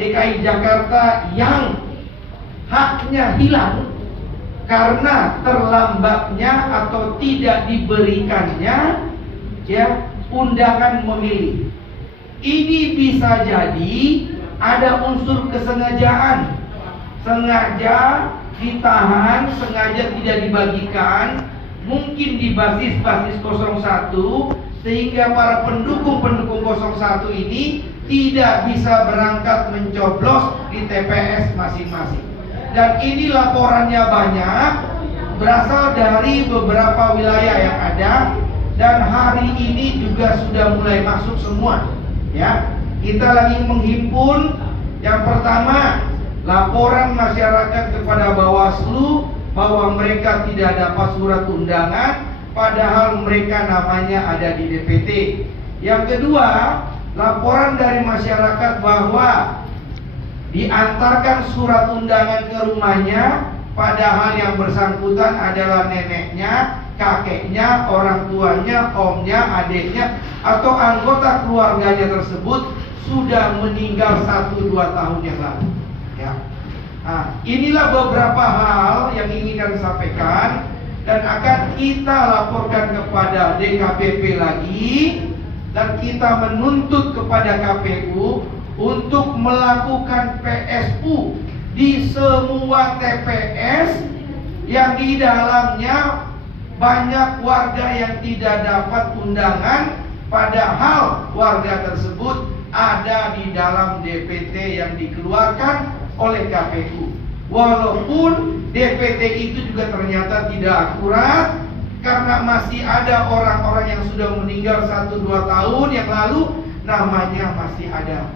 DKI Jakarta yang haknya hilang karena terlambatnya atau tidak diberikannya undangan memilih. Ini bisa jadi ada unsur kesengajaan, sengaja ditahan, sengaja tidak dibagikan, mungkin di basis 01, sehingga para pendukung 01 ini tidak bisa berangkat mencoblos di TPS masing-masing. Dan ini laporannya banyak, berasal dari beberapa wilayah yang ada, dan hari ini juga sudah mulai masuk semua. Ya, kita lagi menghimpun. Yang pertama, laporan masyarakat kepada Bawaslu bahwa mereka tidak dapat surat undangan padahal mereka namanya ada di DPT. Yang kedua, laporan dari masyarakat bahwa diantarkan surat undangan ke rumahnya padahal yang bersangkutan adalah neneknya, kakeknya, orang tuanya, omnya, adiknya, atau anggota keluarganya tersebut sudah meninggal 1-2 tahun yang lalu. Ya. Nah, inilah beberapa hal yang ingin kami sampaikan dan akan kita laporkan kepada DKPP lagi, dan kita menuntut kepada KPU untuk melakukan PSU di semua TPS yang di dalamnya banyak warga yang tidak dapat undangan padahal warga tersebut ada di dalam DPT yang dikeluarkan oleh KPU. Walaupun DPT itu juga ternyata tidak akurat karena masih ada orang-orang yang sudah meninggal 1-2 tahun yang lalu, namanya masih ada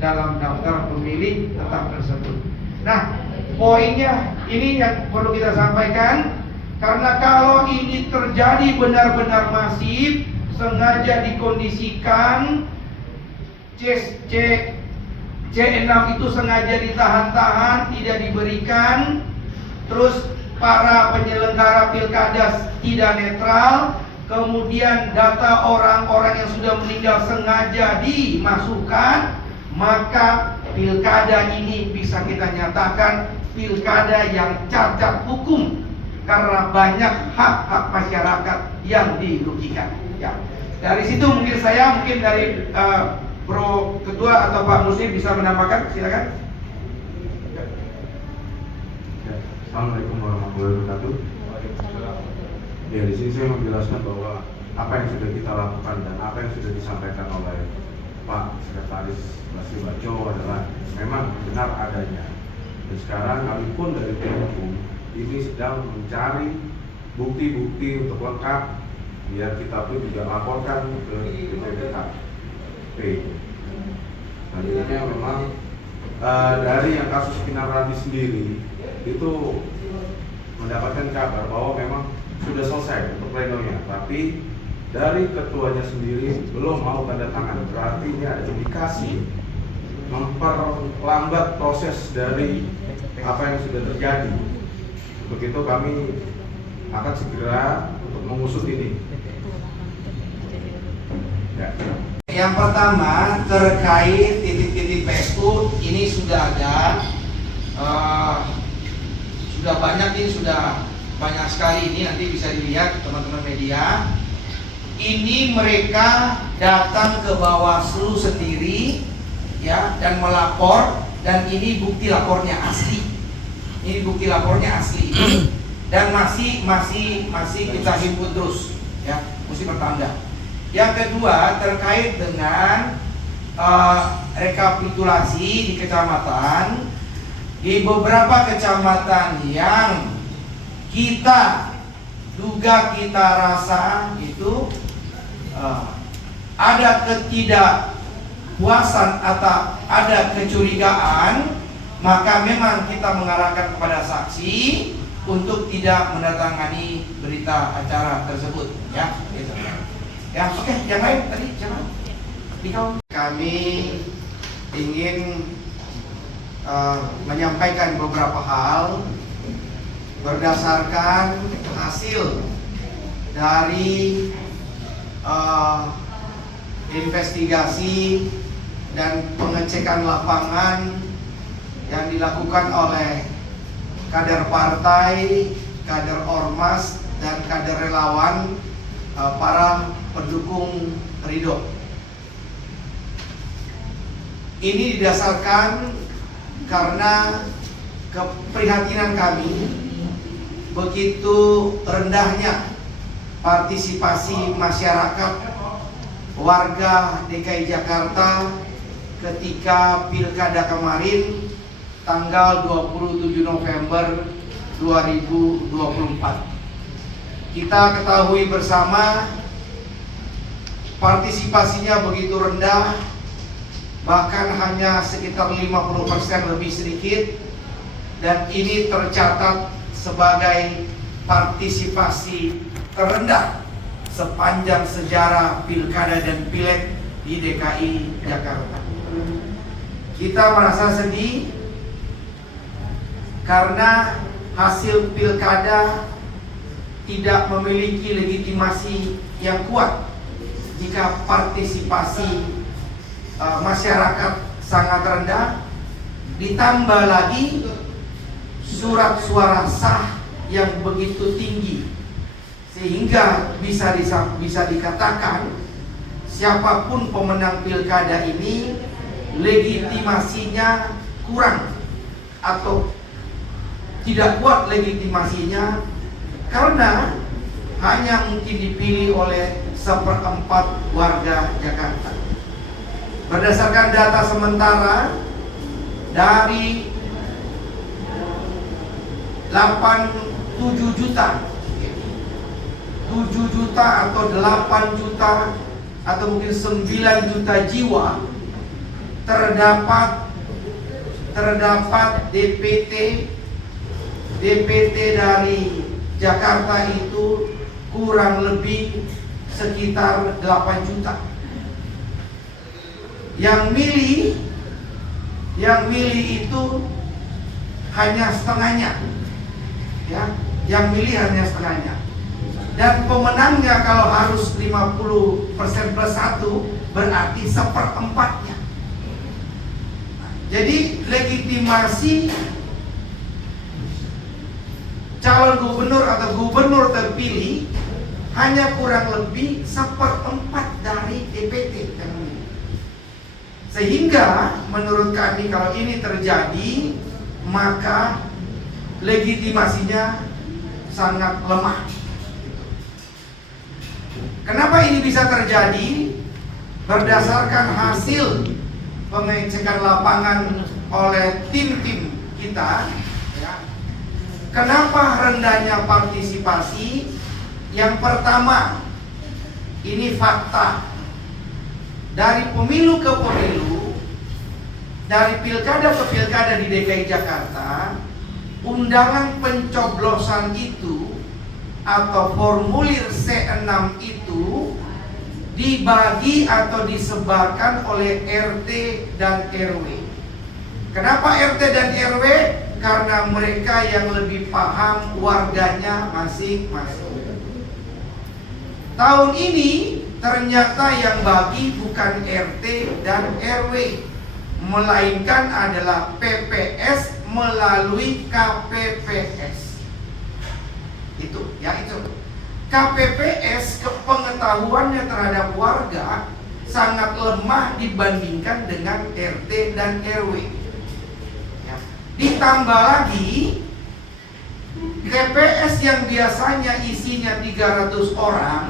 dalam daftar pemilih tetap tersebut. Nah, poinnya ini yang perlu kita sampaikan, karena kalau ini terjadi benar-benar masif, sengaja dikondisikan, C6 itu sengaja ditahan-tahan, tidak diberikan, terus para penyelenggara pilkada tidak netral, kemudian data orang-orang yang sudah meninggal sengaja dimasukkan, maka pilkada ini bisa kita nyatakan pilkada yang cacat hukum karena banyak hak-hak masyarakat yang dirugikan. Ya. Dari situ mungkin dari Bro Ketua atau Pak Muslim bisa menambahkan, silakan. Ya. Assalamualaikum warahmatullahi wabarakatuh. Ya, di sini saya menjelaskan bahwa apa yang sudah kita lakukan dan apa yang sudah disampaikan oleh Pak Sekretaris Basri Baco adalah memang benar adanya. Dan sekarang kami pun dari tim hukum ini sedang mencari bukti-bukti untuk lengkap biar kita pun juga laporkan ke BPKP. Selanjutnya memang dari yang kasus Pinar Ranti sendiri itu mendapatkan kabar bahwa memang sudah selesai untuk plenonya, tapi dari ketuanya sendiri belum mau tanda tangan. Berarti ini ada indikasi memperlambat proses dari apa yang sudah terjadi. Untuk itu kami akan segera untuk mengusut ini. Ya. Yang pertama terkait titik-titik PSU ini sudah ada, sudah banyak, ini sudah banyak sekali, ini nanti bisa dilihat teman-teman media. Ini mereka datang ke Bawaslu sendiri, ya, dan melapor, dan ini bukti lapornya asli. Ini bukti lapornya asli, dan masih kita himpun terus, ya, mesti bertanda. Yang kedua terkait dengan rekapitulasi di kecamatan, di beberapa kecamatan yang kita duga, kita rasa itu ada ketidakpuasan atau ada kecurigaan, maka memang kita mengarahkan kepada saksi untuk tidak mendatangani berita acara tersebut, ya, gitu. Ya, oke, yang lain tadi siapa? Kami ingin menyampaikan beberapa hal berdasarkan hasil dari investigasi dan pengecekan lapangan yang dilakukan oleh kader partai, kader ormas, dan kader relawan, para pendukung Ridho. Ini didasarkan karena keprihatinan kami begitu rendahnya partisipasi masyarakat warga DKI Jakarta ketika pilkada kemarin tanggal 27 November 2024. Kita ketahui bersama partisipasinya begitu rendah, bahkan hanya sekitar 50% lebih sedikit, dan ini tercatat sebagai partisipasi terendah sepanjang sejarah pilkada dan pileg di DKI Jakarta. Kita merasa sedih karena hasil pilkada tidak memiliki legitimasi yang kuat jika partisipasi masyarakat sangat rendah, ditambah lagi surat suara sah yang begitu tinggi, sehingga bisa dikatakan siapapun pemenang pilkada ini legitimasinya kurang atau tidak kuat legitimasinya, karena hanya mungkin dipilih oleh 1/4 warga Jakarta. Berdasarkan data sementara dari 7 juta atau 8 juta atau mungkin 9 juta jiwa terdapat DPT dari Jakarta itu kurang lebih sekitar 8 juta. Yang milih itu hanya setengahnya, ya. Yang milih hanya setengahnya. Dan pemenangnya kalau harus 50% plus 1 berarti 1/4-nya. Jadi legitimasi calon gubernur atau gubernur terpilih hanya kurang lebih 1/4 dari DPT yang milih. Sehingga menurut kami kalau ini terjadi, maka legitimasinya sangat lemah. Kenapa ini bisa terjadi? Berdasarkan hasil pengecekan lapangan oleh tim-tim kita, ya. Kenapa rendahnya partisipasi? Yang pertama, ini fakta. Dari pemilu ke pemilu, dari pilkada ke pilkada di DKI Jakarta, undangan pencoblosan itu atau formulir C6 itu dibagi atau disebarkan oleh RT dan RW. Kenapa RT dan RW? Karena mereka yang lebih paham warganya masing-masing. Tahun ini ternyata yang bagi bukan RT dan RW, melainkan adalah PPS melalui KPPS. Itu. KPPS kepengetahuannya terhadap warga sangat lemah dibandingkan dengan RT dan RW. Ya. Ditambah lagi TPS yang biasanya isinya 300 orang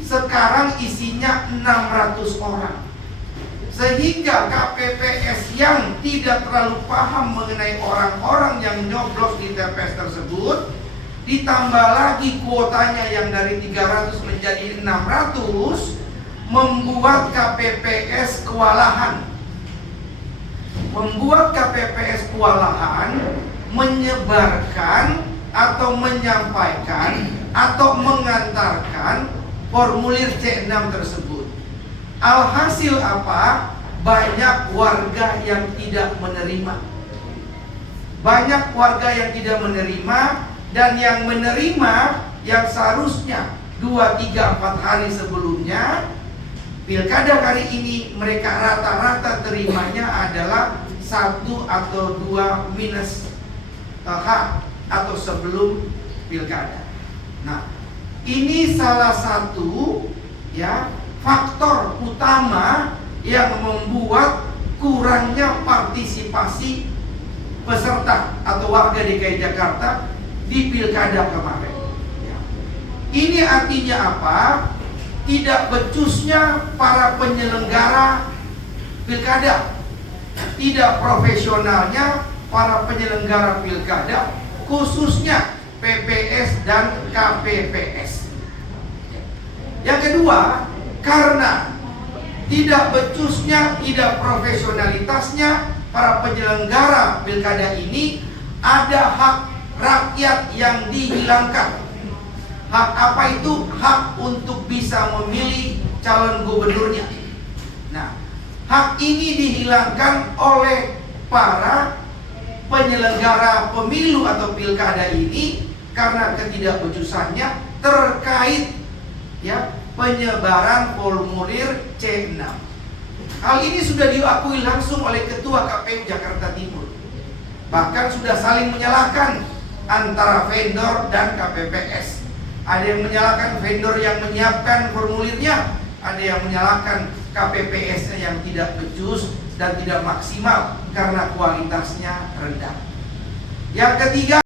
sekarang isinya 600 orang. Sehingga KPPS yang tidak terlalu paham mengenai orang-orang yang nyoblos di TPS tersebut, ditambah lagi kuotanya yang dari 300 menjadi 600, membuat KPPS kewalahan. Menyebarkan atau menyampaikan atau mengantarkan formulir C6 tersebut. Alhasil apa? Banyak warga yang tidak menerima. Dan yang menerima yang seharusnya 2, 3, 4 hari sebelumnya pilkada kali ini mereka rata-rata terimanya adalah 1 atau 2 minus H atau sebelum pilkada. Nah, ini salah satu ya faktor utama yang membuat kurangnya partisipasi peserta atau warga DKI Jakarta di pilkada kemarin. Ya. Ini artinya apa? Tidak becusnya para penyelenggara pilkada, tidak profesionalnya para penyelenggara pilkada, khususnya PPS dan KPPS. Yang kedua, karena tidak becusnya, tidak profesionalitasnya para penyelenggara pilkada ini, ada hak rakyat yang dihilangkan. Hak apa itu? Hak untuk bisa memilih calon gubernurnya. Nah, hak ini dihilangkan oleh para penyelenggara pemilu atau pilkada ini karena ketidakbecusannya terkait ya penyebaran formulir C6. Hal ini sudah diakui langsung oleh Ketua KPU Jakarta Timur. Bahkan sudah saling menyalahkan antara vendor dan KPPS. Ada yang menyalahkan vendor yang menyiapkan formulirnya, ada yang menyalahkan KPPS-nya yang tidak becus dan tidak maksimal karena kualitasnya rendah. Yang ketiga,